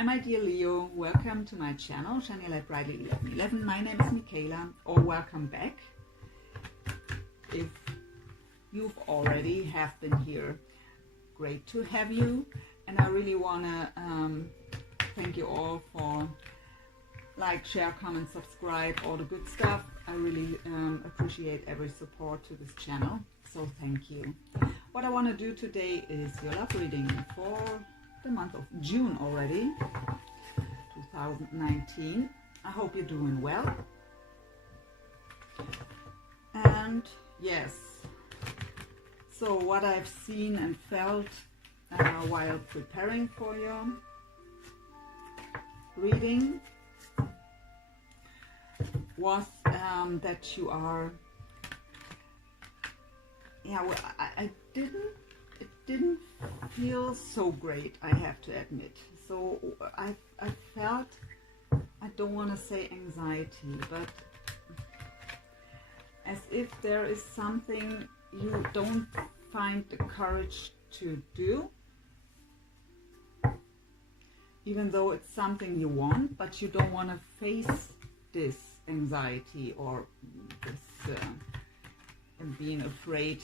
Hi my dear Leo, welcome to my channel, Channel at Brightly 1111. My name is Michaela, or welcome back if you've already have been here. Great to have you, and I really want to thank you all for like, share, comment, subscribe, all the good stuff. I really appreciate every support to this channel, so thank you. What I want to do today is your love reading for the month of June already, 2019. I hope you're doing well. And yes, so what I've seen and felt while preparing for your reading was that you are, it didn't feel so great, I have to admit. So I felt, I don't want to say anxiety, but as if there is something you don't find the courage to do, even though it's something you want, but you don't want to face this anxiety or this being afraid.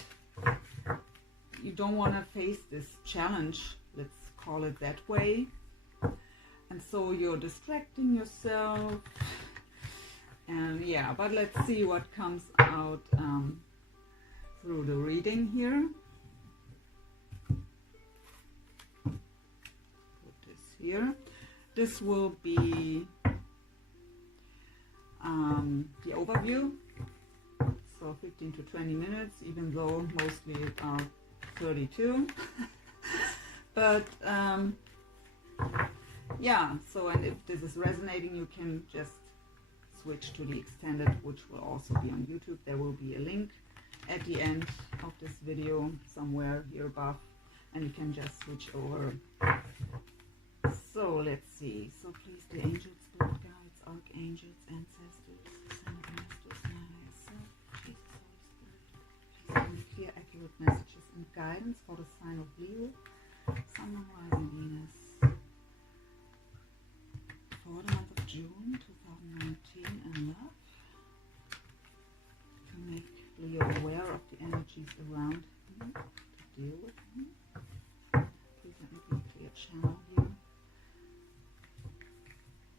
You don't want to face this challenge, let's call it that way, and so you're distracting yourself. And yeah, but let's see what comes out through the reading here. Put this here. This will be the overview, so 15 to 20 minutes, even though mostly it are 32. But yeah, so, and if this is resonating, you can just switch to the extended, which will also be on YouTube. There will be a link at the end of this video somewhere here above, and you can just switch over. So let's see. So please, the angels, spirit guides, archangels, ancestors, ascended masters, my higher self, Jesus, Holy Spirit, please give me clear, accurate messages and guidance for the sign of Leo, Sun, Moon, Rising, Venus, for the month of June 2019, and love, to make Leo aware of the energies around him, to deal with him. Please let me be a clear channel here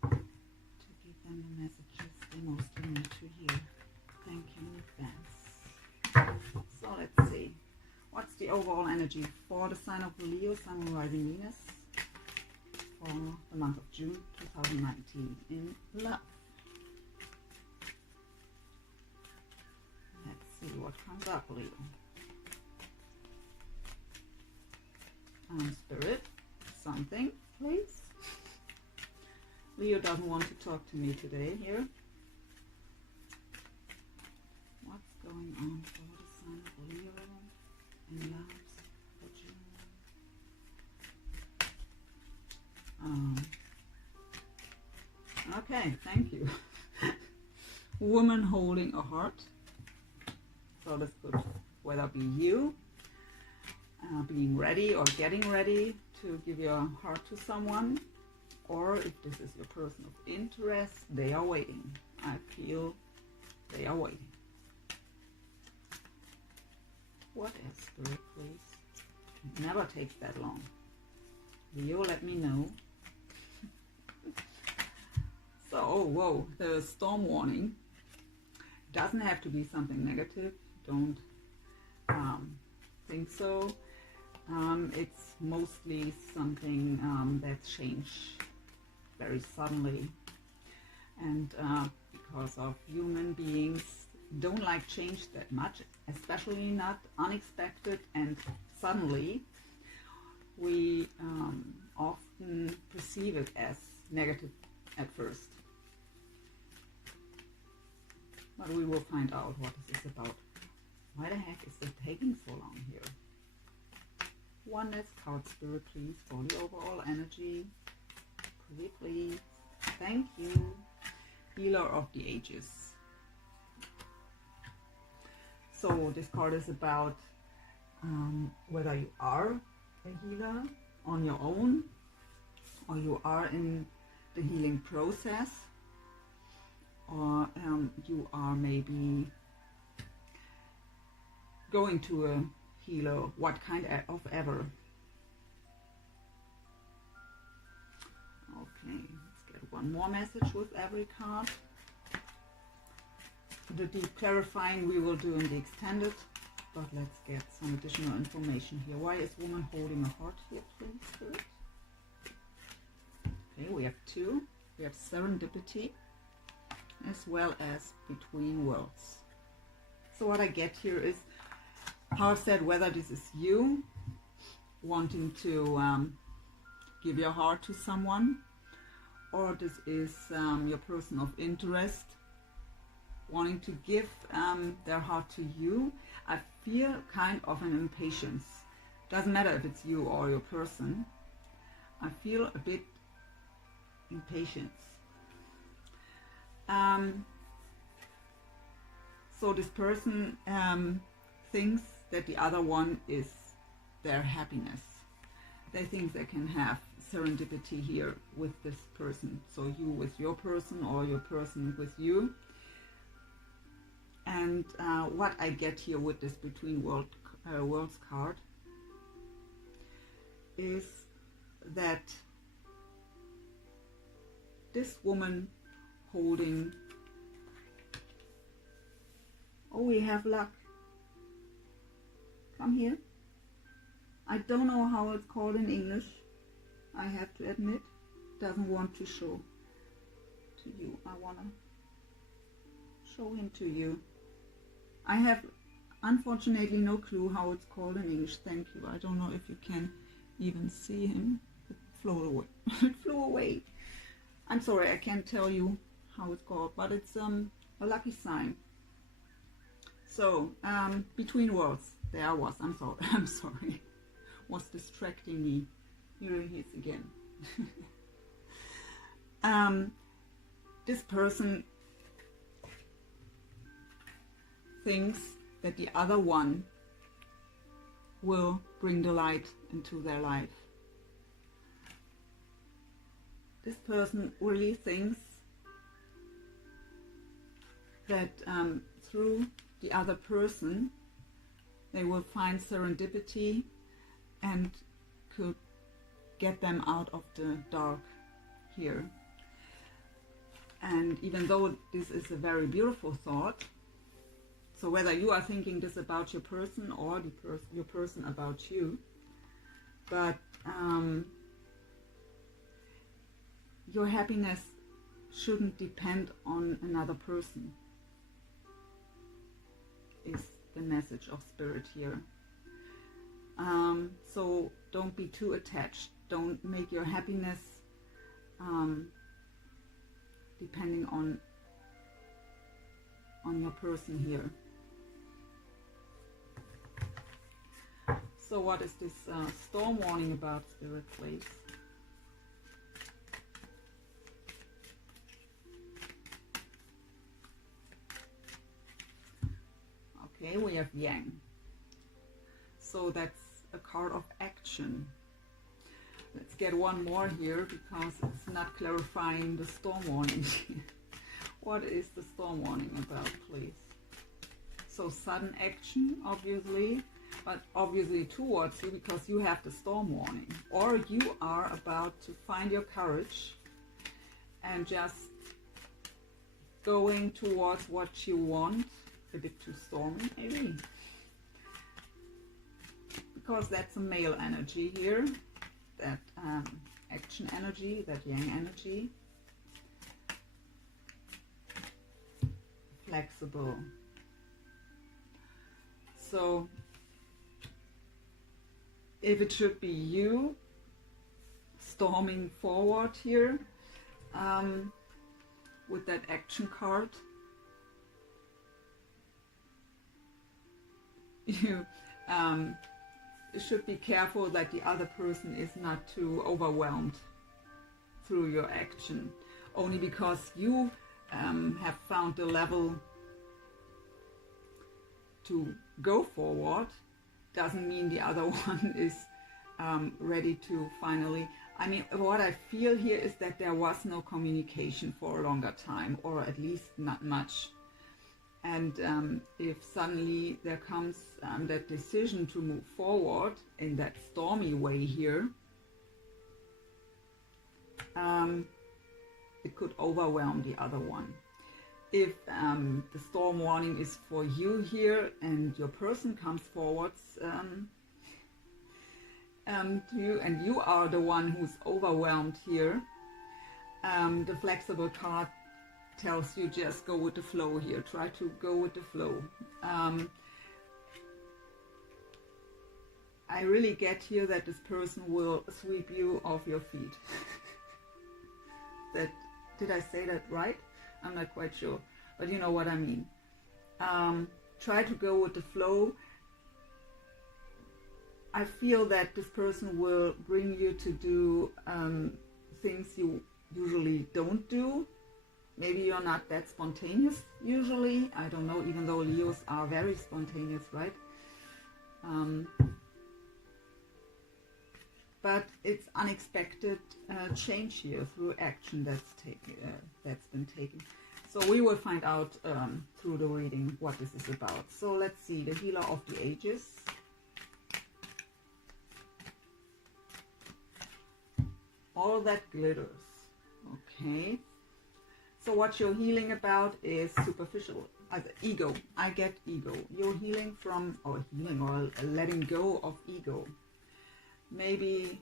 to give them the messages they mostly need to hear. Thank you in advance. So let's see. What's the overall energy for the sign of Leo, Sun, Moon, Rising, Venus for the month of June 2019 in love? Let's see what comes up, Leo. Spirit, something, please. Leo doesn't want to talk to me today here. What's going on for the sign of Leo in love for June? Okay, thank you. Woman holding a heart. So this could whether be you being ready or getting ready to give your heart to someone, or if this is your person of interest, they are waiting. I feel they are waiting. What is Spirit, please? It never takes that long. Leo, let me know. So, oh, whoa, the storm warning doesn't have to be something negative. Don't think so. It's mostly something that changed very suddenly, and because of human beings don't like change that much, especially not unexpected and suddenly, we often perceive it as negative at first. But we will find out what this is about. Why the heck is it taking so long here? One last card, Spirit, please, for the overall energy. Pretty please. Thank you. Healer of the Ages. So this card is about whether you are a healer on your own, or you are in the healing process, or you are maybe going to a healer, what kind of ever. Okay, let's get one more message with every card. The deep clarifying we will do in the extended, but let's get some additional information here. Why is woman holding a heart here, please, Spirit? Okay, we have 2. We have serendipity as well as between worlds. So what I get here is how I said, whether this is you wanting to give your heart to someone, or this is your person of interest wanting to give their heart to you. I feel kind of an impatience. Doesn't matter if it's you or your person. I feel a bit impatience. So this person thinks that the other one is their happiness. They think they can have serendipity here with this person. So you with your person, or your person with you. And what I get here with this between worlds card is that this woman holding, oh, we have luck. Come here. I don't know how it's called in English. I have to admit, doesn't want to show to you. I want to show him to you. I have unfortunately no clue how it's called in English. Thank you. I don't know if you can even see him. It flew away. It flew away. I'm sorry, I can't tell you how it's called, but it's a lucky sign. So between worlds, there I was. I'm sorry. I'm sorry. Was distracting me. Here he is again. This person thinks that the other one will bring the light into their life. This person really thinks that through the other person they will find serendipity and could get them out of the dark here. And even though this is a very beautiful thought, so whether you are thinking this about your person or your person about you, but your happiness shouldn't depend on another person, is the message of Spirit here. So don't be too attached. Don't make your happiness depending on your person here. So what is this storm warning about, Spirit, please? Okay, we have Yang. So that's a card of action. Let's get one more here because it's not clarifying the storm warning. What is the storm warning about, please? So sudden action, obviously, but obviously towards you because you have the storm warning. Or you are about to find your courage and just going towards what you want. A bit too stormy, maybe. Because that's a male energy here. That action energy, that yang energy. Flexible. So if it should be you storming forward here with that action card, you should be careful that the other person is not too overwhelmed through your action, only because you have found the level to go forward doesn't mean the other one is ready to finally. I mean, what I feel here is that there was no communication for a longer time, or at least not much. And if suddenly there comes that decision to move forward in that stormy way here, it could overwhelm the other one. If the storm warning is for you here and your person comes forwards to you, and you are the one who's overwhelmed here, the flexible card tells you just go with the flow here. Try to go with the flow. I really get here that this person will sweep you off your feet. Did I say that right? I'm not quite sure, but you know what I mean. Try to go with the flow. I feel that this person will bring you to do things you usually don't do. Maybe you're not that spontaneous usually. I don't know, even though Leos are very spontaneous, right? But it's unexpected change here through action that's been taken. So we will find out through the reading what this is about. So let's see, the Healer of the Ages. All that glitters. Okay. So what you're healing about is superficial, ego. I get ego. You're healing from, or letting go of ego. Maybe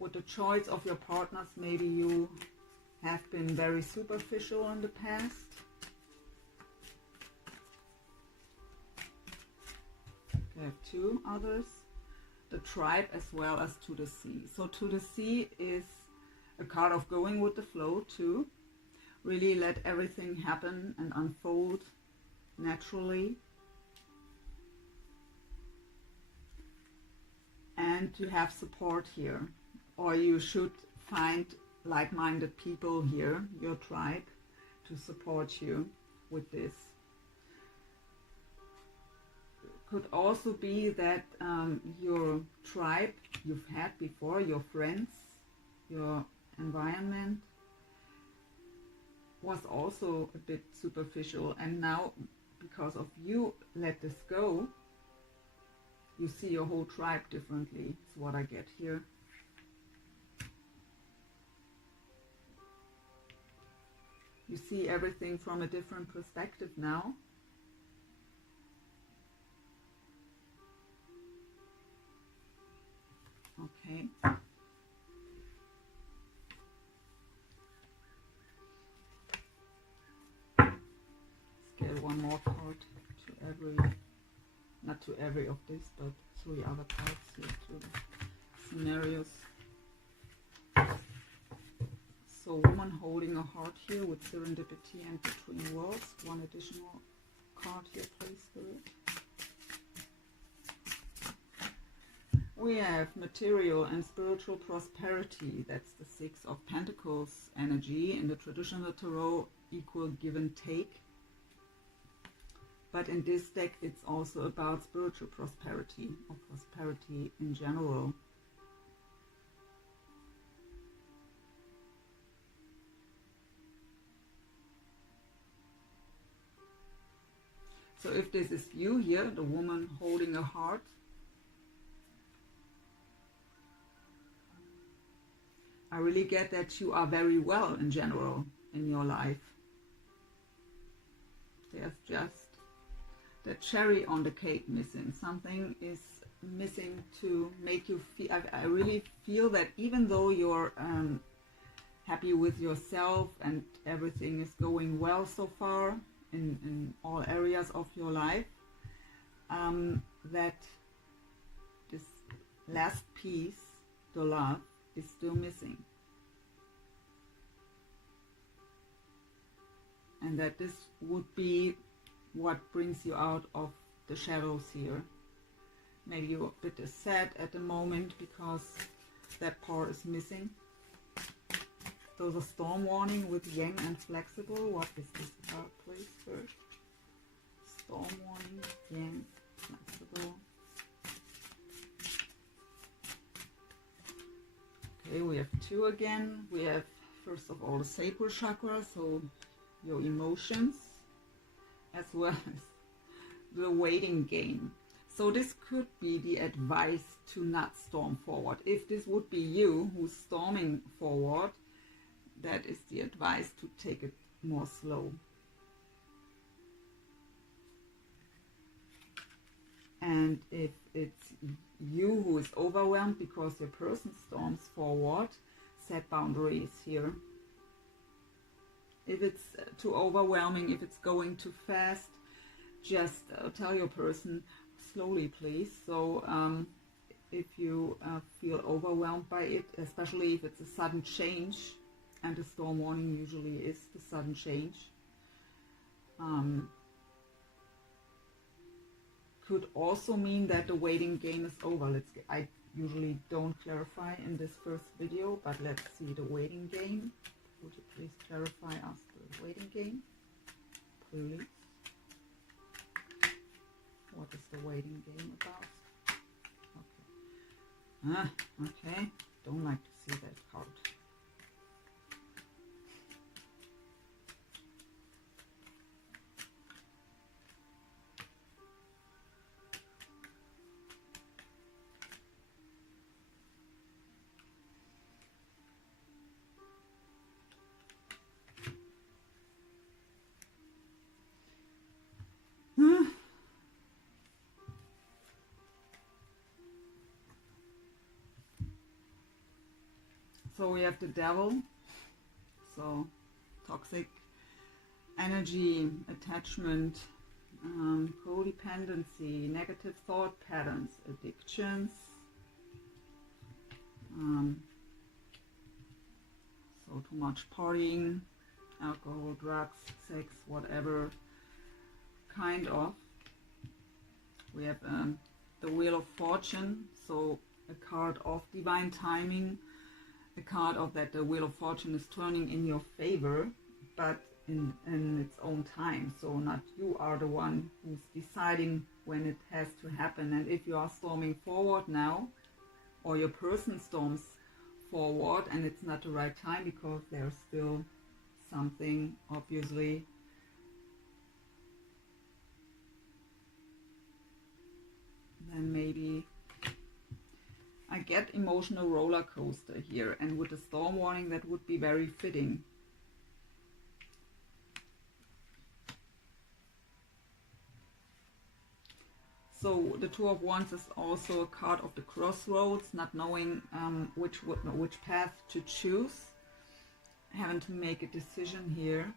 with the choice of your partners, maybe you have been very superficial in the past. I have two others. The Tribe as well as To the Sea. So To the Sea is a card of going with the flow too. Really let everything happen and unfold naturally. And to have support here. Or you should find like-minded people here, your tribe, to support you with this. Could also be that your tribe you've had before, your friends, your environment, was also a bit superficial, and now because of you let this go, you see your whole tribe differently. It's what I get here. You see everything from a different perspective now. Okay. Let's get one more card to every, not to every of this, but 3 other cards here to the scenarios. So woman holding a heart here with serendipity and between worlds. One additional card here, please, for it. We have material and spiritual prosperity. That's the 6 of Pentacles energy. In the traditional tarot, equal give and take. But in this deck, it's also about spiritual prosperity, or prosperity in general. So if this is you here, the woman holding a heart, I really get that you are very well in general in your life. There's just the cherry on the cake missing. Something is missing to make you feel, I really feel that even though you're happy with yourself and everything is going well so far in all areas of your life, that this last piece, the love, is still missing. And that this would be what brings you out of the shadows here. Maybe you're a bit sad at the moment because that part is missing. So the storm warning with yang and flexible. What is this about, please, first? Storm warning, yang, flexible. Okay, we have 2 again. We have, first of all, the sacral chakra, so your emotions, as well as the waiting game. So this could be the advice to not storm forward. If this would be you who's storming forward, that is the advice to take it more slow. And if it's you who is overwhelmed because your person storms forward, set boundaries here. If it's too overwhelming, if it's going too fast, just tell your person, slowly please. So if you feel overwhelmed by it, especially if it's a sudden change, and the storm warning usually is the sudden change, could also mean that the waiting game is over. I usually don't clarify in this first video, but let's see the waiting game. Would you please clarify us the waiting game, please? What is the waiting game about? Okay. Okay. Don't like to see that card. So we have the devil, so toxic energy, attachment, codependency, negative thought patterns, addictions, so too much partying, alcohol, drugs, sex, whatever kind of. We have the Wheel of Fortune, so a card of divine timing, a card of that the Wheel of Fortune is turning in your favor, but in its own time. So not you are the one who's deciding when it has to happen. And if you are storming forward now, or your person storms forward and it's not the right time because there's still something, obviously, then maybe I get emotional roller coaster here, and with the storm warning that would be very fitting. So the Two of Wands is also a card of the crossroads, not knowing which path to choose, having to make a decision here.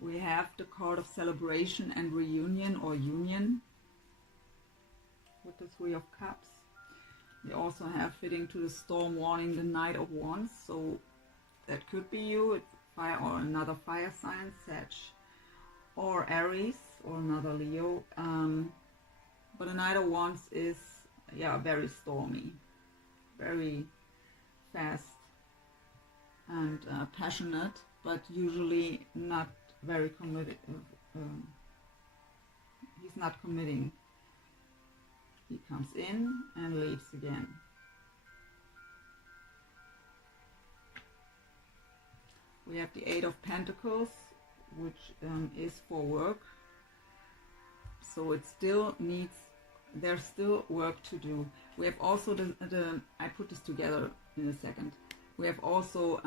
We have the card of celebration and reunion or union with the Three of Cups. We also have, fitting to the storm warning, the Knight of Wands. So that could be you, it's fire or another fire sign, Sag or Aries or another Leo. But the Knight of Wands is, yeah, very stormy, very fast and passionate, but usually not very committed. He's not committing. He comes in and leaves again. We have the Eight of Pentacles, which is for work. So it still needs, there's still work to do. We have also I put this together in a second. We have also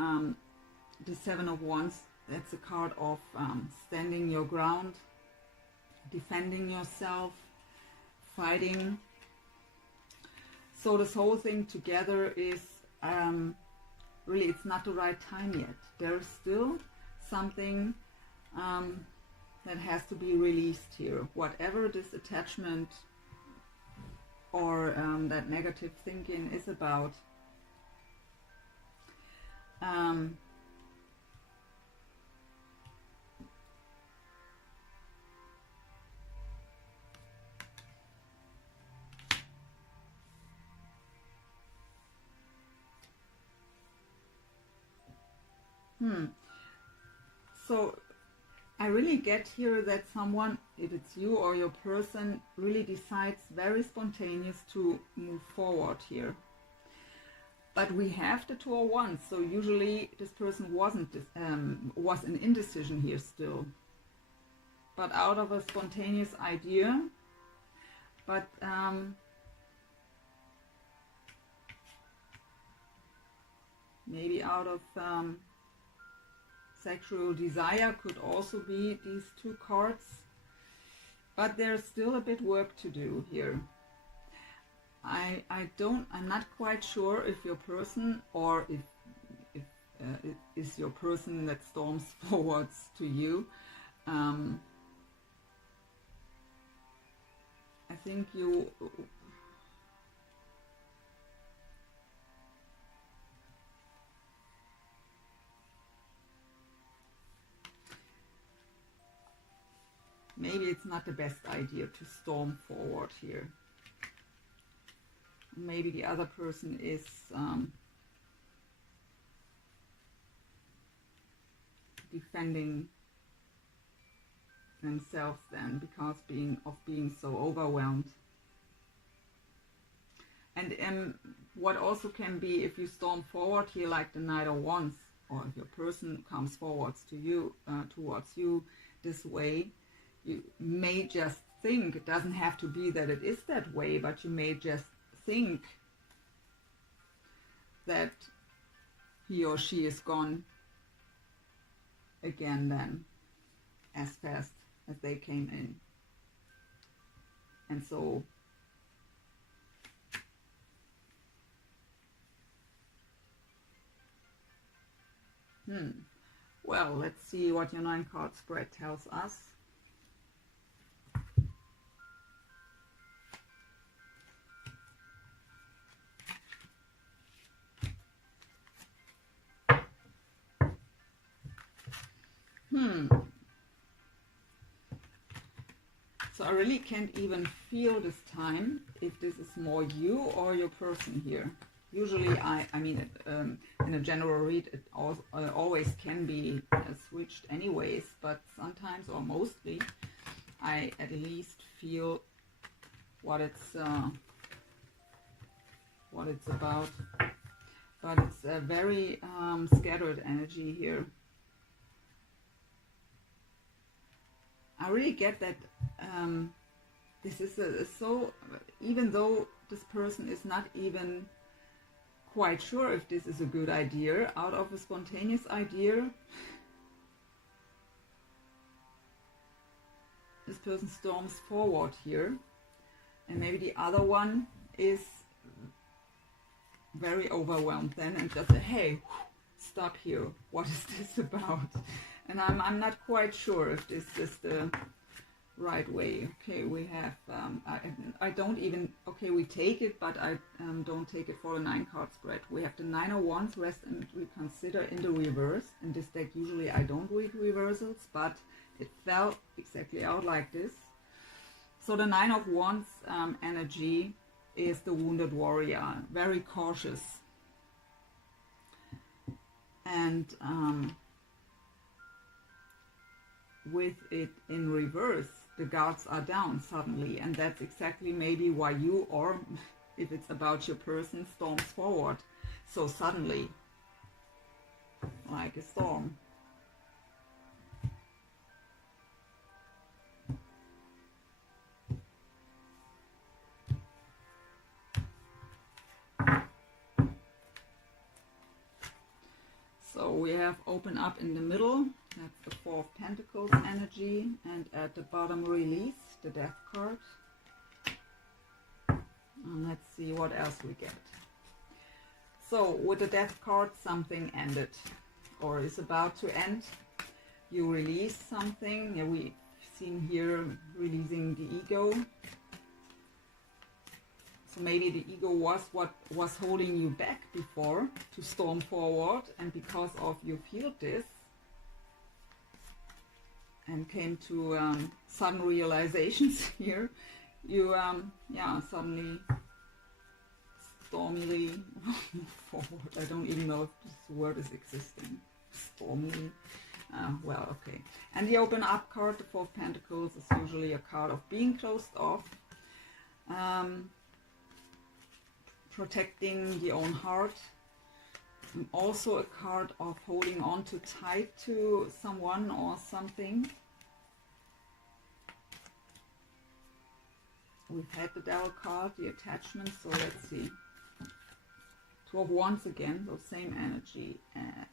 the Seven of Wands. That's a card of standing your ground, defending yourself, fighting. So this whole thing together is really, it's not the right time yet. There's still something that has to be released here. Whatever this attachment or that negative thinking is about. So I really get here that someone, if it's you or your person, really decides very spontaneous to move forward here. But we have the Two of Wands, so usually this person was an indecision here still. But out of a spontaneous idea, but maybe out of sexual desire could also be these two cards. But there's still a bit work to do here. I'm not quite sure if your person, or if it is your person that storms forwards to you. I think you maybe it's not the best idea to storm forward here. Maybe the other person is defending themselves then, because being so overwhelmed. And what also can be, if you storm forward here like the Knight of Wands, or if your person comes forwards to you, towards you this way, you may just think, it doesn't have to be that it is that way, but you may just think that he or she is gone again then, as fast as they came in. And so well, let's see what your 9-card spread tells us. So I really can't even feel this time if this is more you or your person here. Usually, I mean, in a general read, it always can be switched anyways, but sometimes, or mostly, I at least feel what it's about. But it's a very scattered energy here. I really get that this is so, even though this person is not even quite sure if this is a good idea, out of a spontaneous idea, this person storms forward here. And maybe the other one is very overwhelmed then and just say, hey, stop here, what is this about? And I'm not quite sure if this is the right way. Okay, we have I don't even, okay, we take it, but I don't take it for a 9-card spread. We have the 9 of Wands, rest and reconsider, in the reverse. In this deck usually I don't read reversals, but it fell exactly out like this. So the 9 of Wands energy is the wounded warrior, very cautious, and with it in reverse, the guards are down suddenly, and that's exactly maybe why you, or if it's about your person, storms forward so suddenly, like a storm. So we have open up in the middle, that's the 4 of Pentacles energy, and at the bottom release, the Death card. And let's see what else we get. So with the Death card, something ended or is about to end. You release something. Yeah, we've seen here releasing the ego. So maybe the ego was what was holding you back before to storm forward, and because of you feel this and came to sudden realizations here, you suddenly stormily move forward. I don't even know if this word is existing. Stormily. Well, okay. And the open up card, the Four of Pentacles, is usually a card of being closed off, protecting the own heart, and also a card of holding on too tight to someone or something. We've had the Devil card, the attachment, so let's see. Two of Wands again, so same energy as,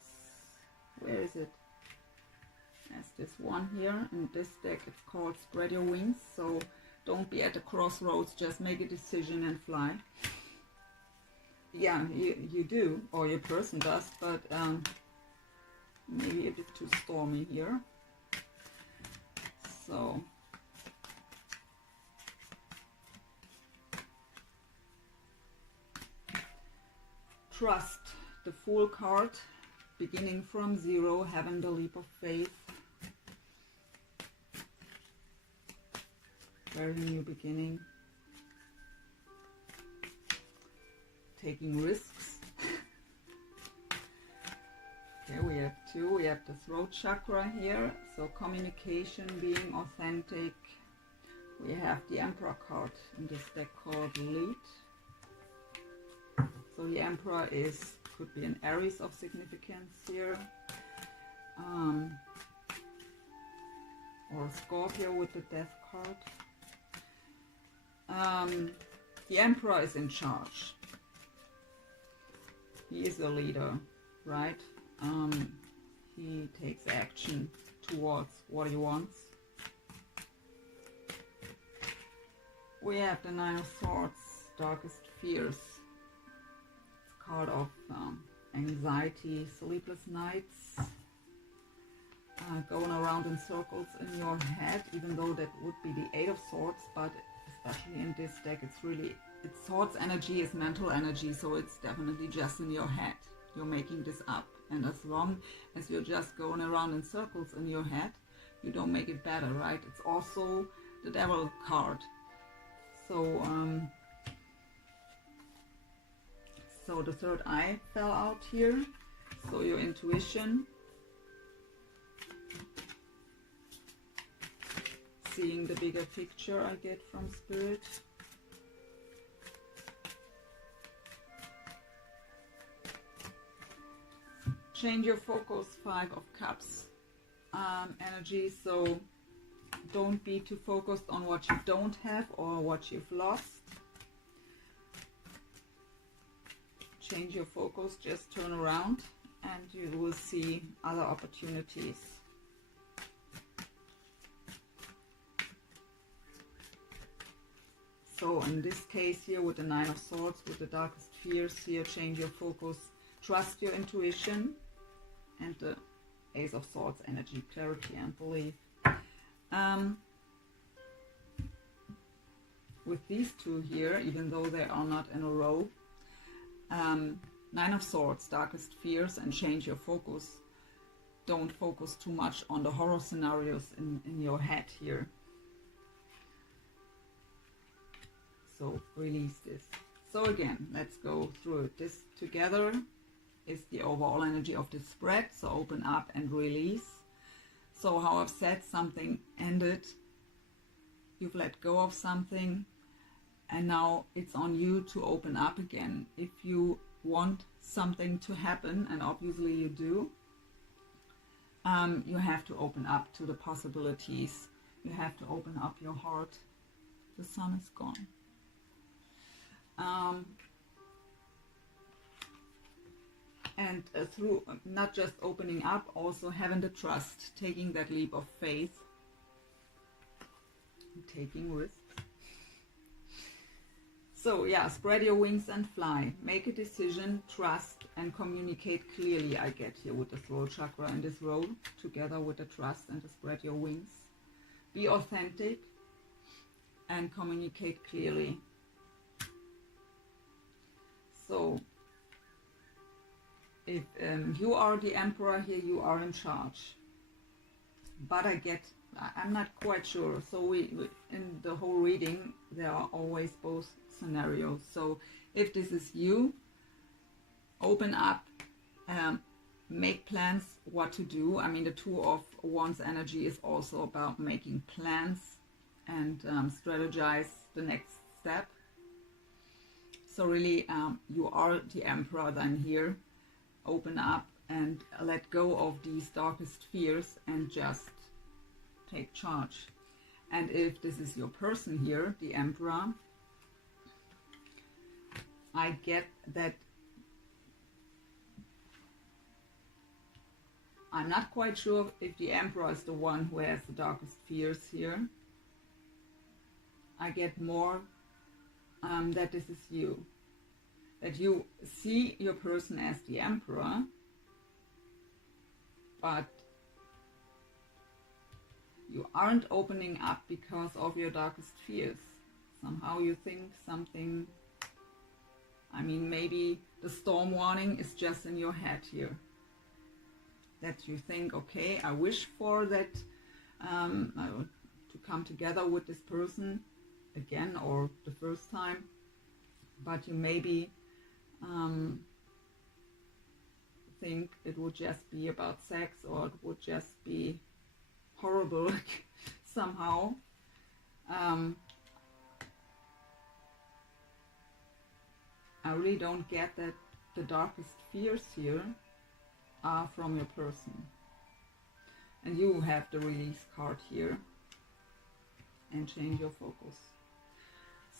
where is it? As this one here. In this deck it's called Spread Your Wings, so don't be at the crossroads, just make a decision and fly. Yeah, you do, or your person does, but maybe a bit too stormy here. So trust, the Fool card, beginning from zero, having the leap of faith. Very new beginning. Taking risks. Okay, we have two. We have the throat chakra here. So communication, being authentic. We have the Emperor card in this deck called Lead. So the Emperor could be an Aries of significance here. Or a Scorpio with the Death card. The Emperor is in charge. He is the leader, right? He takes action towards what he wants. We have the Nine of Swords, Darkest Fears. It's a card of anxiety, sleepless nights, going around in circles in your head, even though that would be the Eight of Swords, but especially in this deck, it's Swords energy is mental energy, so it's definitely just in your head. You're making this up, and as long as you're just going around in circles in your head, you don't make it better, right? It's also the Devil card. So so the third eye fell out here, so your intuition, seeing the bigger picture I get from Spirit. Change your focus, Five of Cups energy, so don't be too focused on what you don't have or what you've lost. Change your focus, just turn around and you will see other opportunities. So in this case here with the Nine of Swords, with the Darkest Fears here, change your focus, trust your intuition, and the Ace of Swords energy, clarity and belief. With these two here, even though they are not in a row, Nine of Swords, Darkest Fears, and change your focus. Don't focus too much on the horror scenarios in your head here. So release this. So again, let's go through it. This together is the overall energy of this spread. So open up and release. So how I've said, something ended. You've let go of something. And now it's on you to open up again. If you want something to happen, and obviously you do, you have to open up to the possibilities. You have to open up your heart. The sun is gone. And through not just opening up, also having the trust, taking that leap of faith, taking risks. So yeah, spread your wings and fly. Make a decision, trust, and communicate clearly. I get here with the throat chakra in this row, together with the trust and the spread your wings. Be authentic and communicate clearly. So if you are the Emperor here, you are in charge. But I'm not quite sure. So in the whole reading, there are always both scenarios. So if this is you, open up, make plans what to do. I mean, the Two of Wands energy is also about making plans and strategize the next step. So really, you are the Emperor then here. Open up and let go of these darkest fears and just take charge. And if this is your person here, the Emperor, I get that I'm not quite sure if the Emperor is the one who has the darkest fears here. I get more that this is you. That you see your person as the Emperor, but you aren't opening up because of your darkest fears. Somehow you think something, I mean, maybe the storm warning is just in your head here. That you think, okay, I wish for that to come together with this person again or the first time, but you maybe think it would just be about sex, or it would just be horrible somehow. I really don't get that the darkest fears here are from your person. And you have the release card here, and change your focus.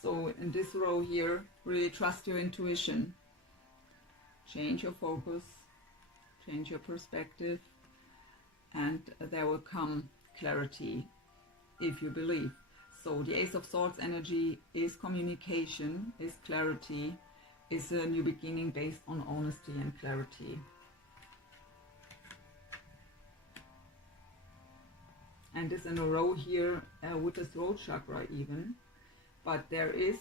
So in this row here, really trust your intuition. Change your focus, change your perspective, and there will come clarity if you believe. So the Ace of Swords energy is communication, is clarity, is a new beginning based on honesty and clarity. And this in a row here with the throat chakra even. But there is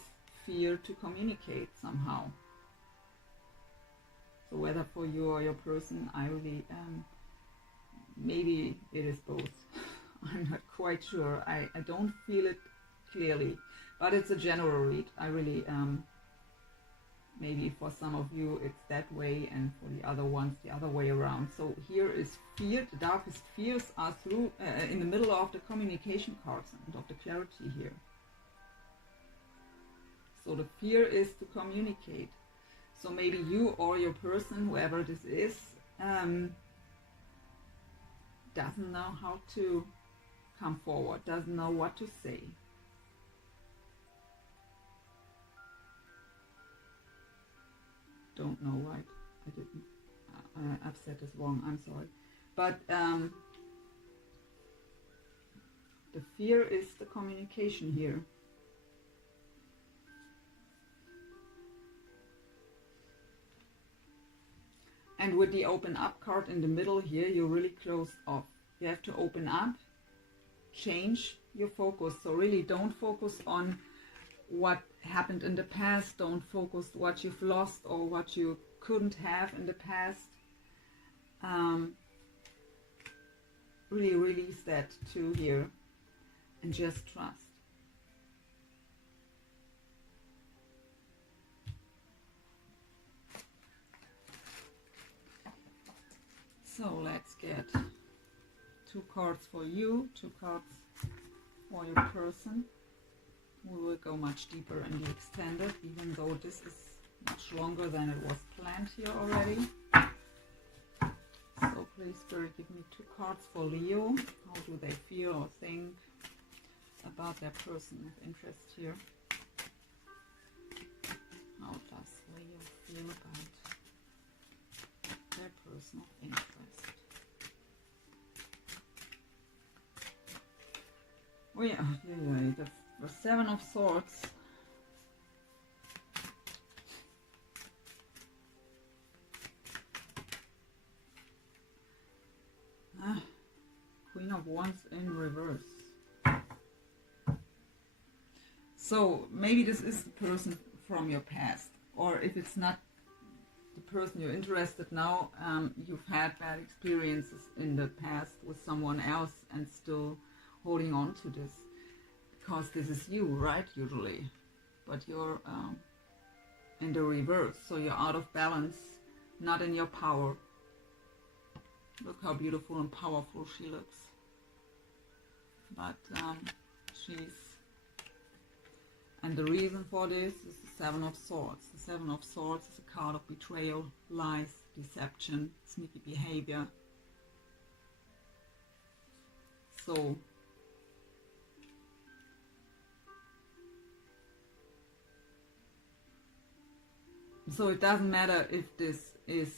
fear to communicate somehow. So whether for you or your person, I really, maybe it is both. I'm not quite sure. I don't feel it clearly. But it's a general read. I really, maybe for some of you it's that way, and for the other ones the other way around. So here is fear. The darkest fears are through in the middle of the communication cards and of the clarity here. So the fear is to communicate. So maybe you or your person, whoever this is, doesn't know how to come forward, doesn't know what to say. Don't know why I didn't. I've said this wrong, I'm sorry. But the fear is the communication here. And with the open up card in the middle here, you're really closed off. You have to open up, change your focus. So really don't focus on what happened in the past. Don't focus what you've lost or what you couldn't have in the past. Really release that too here and just trust. So let's get 2 cards for you, 2 cards for your person. We will go much deeper in the extended, even though this is much longer than it was planned here already. So please, Spirit, give me 2 cards for Leo. How do they feel or think about their person of interest here? How does Leo feel about their person of interest? Oh yeah, the 7 of Swords. Queen of Wands in reverse. So maybe this is the person from your past, or if it's not the person you're interested now, you've had bad experiences in the past with someone else and still holding on to this, because this is you, right, usually, but you're in the reverse, so you're out of balance, not in your power. Look how beautiful and powerful she looks. But and the reason for this is the Seven of Swords. The Seven of Swords is a card of betrayal, lies, deception, sneaky behavior. So it doesn't matter if this is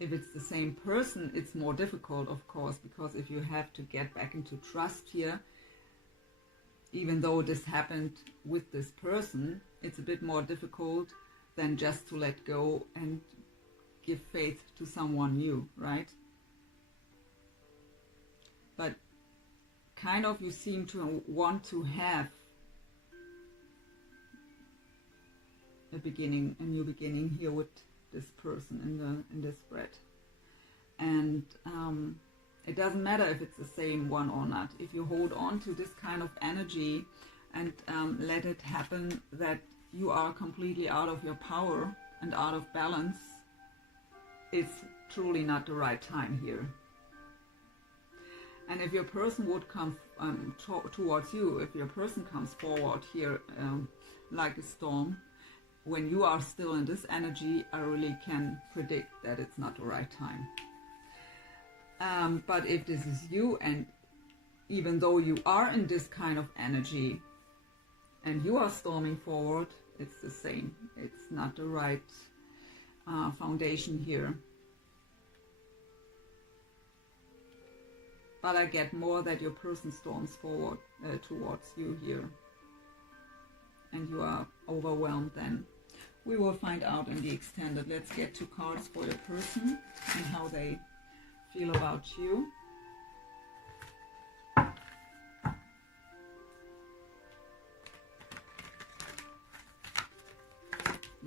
if it's the same person. It's more difficult, of course, because if you have to get back into trust here, even though this happened with this person, it's a bit more difficult than just to let go and give faith to someone new, right? But kind of you seem to want to have a new beginning here with this person in this spread. And it doesn't matter if it's the same one or not. If you hold on to this kind of energy and let it happen that you are completely out of your power and out of balance, it's truly not the right time here. And if your person would come towards you, if your person comes forward here like a storm, when you are still in this energy, I really can predict that it's not the right time. But if this is you, and even though you are in this kind of energy and you are storming forward, it's the same. It's not the right foundation here. But I get more that your person storms forward towards you here. And you are overwhelmed then. We will find out in the extended. Let's get 2 cards for your person and how they feel about you.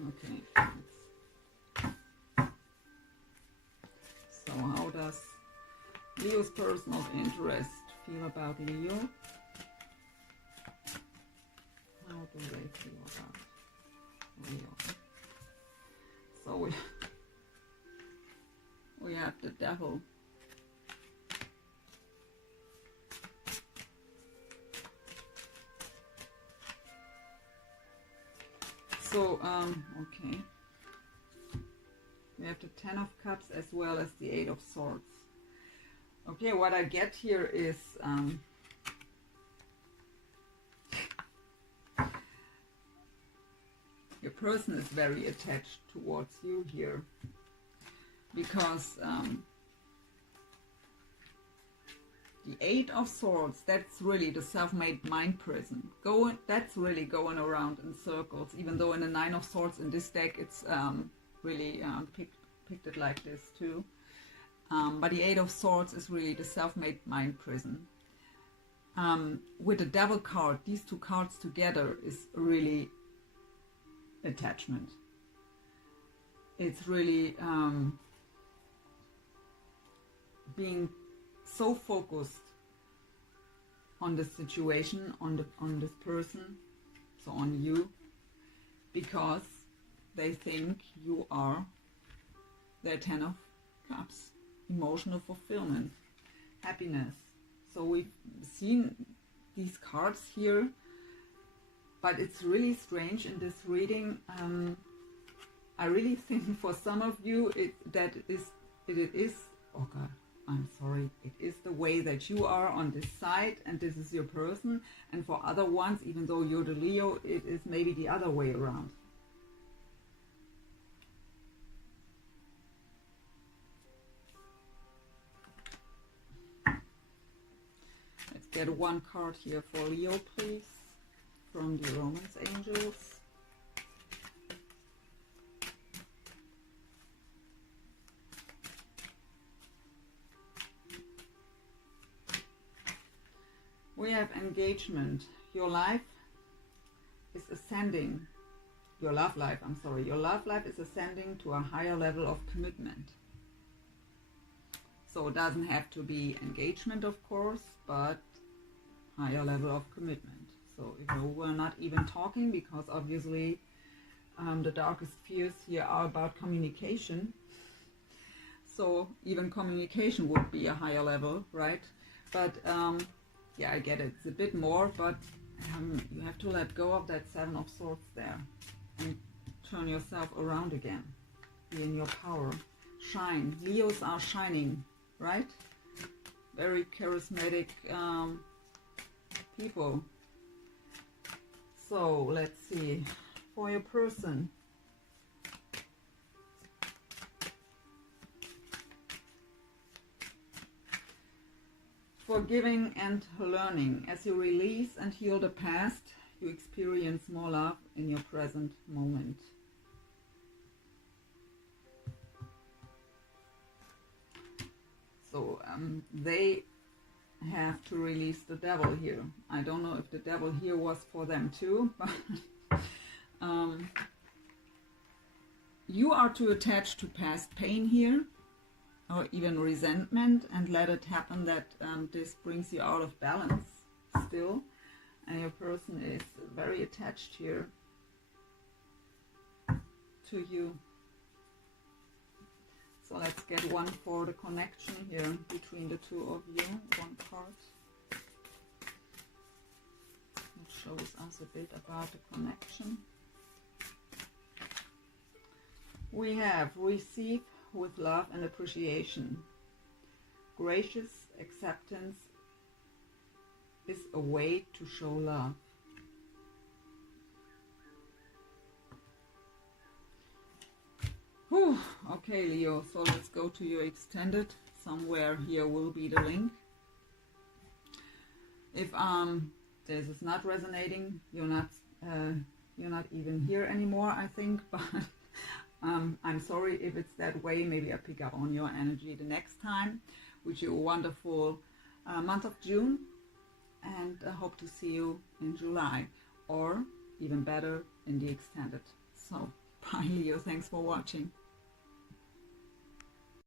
Okay. So how does Leo's person of interest feel about Leo? How do they feel about Leo? So we have the Devil. So okay, we have the 10 of Cups as well as the 8 of Swords. Okay, what I get here is your person is very attached towards you here, because the 8 of Swords, that's really the self-made mind prison. That's really going around in circles, even though in the 9 of Swords in this deck it's really picked it like this too. But the 8 of Swords is really the self-made mind prison. With the Devil card, these 2 cards together is really attachment. It's really being so focused on the situation, on this person, so on you, because they think you are their 10 of Cups. Emotional fulfillment, happiness. So we've seen these cards here, but it's really strange in this reading. I really think for some of you it is, oh God, I'm sorry, it is the way that you are on this side and this is your person, and for other ones, even though you're the Leo, it is maybe the other way around. Let's get 1 card here for Leo, please, from the Romance Angels. We have engagement. Your life is ascending. Your love life, I'm sorry. Your love life is ascending to a higher level of commitment. So it doesn't have to be engagement, of course, but higher level of commitment. So if you were not even talking, because obviously The darkest fears here are about communication. So even communication would be a higher level, right? But yeah, I get it. It's a bit more, but you have to let go of that Seven of Swords there and turn yourself around again. Be in your power. Shine. Leos are shining, right? Very charismatic people. So let's see. For your person, forgiving and learning. As you release and heal the past, you experience more love in your present moment. So they have to release the devil here. I don't know if the devil here was for them too, but you are too attached to past pain here, or even resentment, and let it happen that this brings you out of balance still, and your person is very attached here to you. So let's get one for the connection here between the two of you. One card. It shows us a bit about the connection. We have receive with love and appreciation. Gracious acceptance is a way to show love. Whew. Okay, Leo, so let's go to your extended. Somewhere here will be the link. If this is not resonating, you're not even here anymore, I think, but I'm sorry if it's that way. Maybe I pick up on your energy the next time. Wish you a wonderful month of June, and I hope to see you in July, or even better in the extended. So bye, Leo, thanks for watching.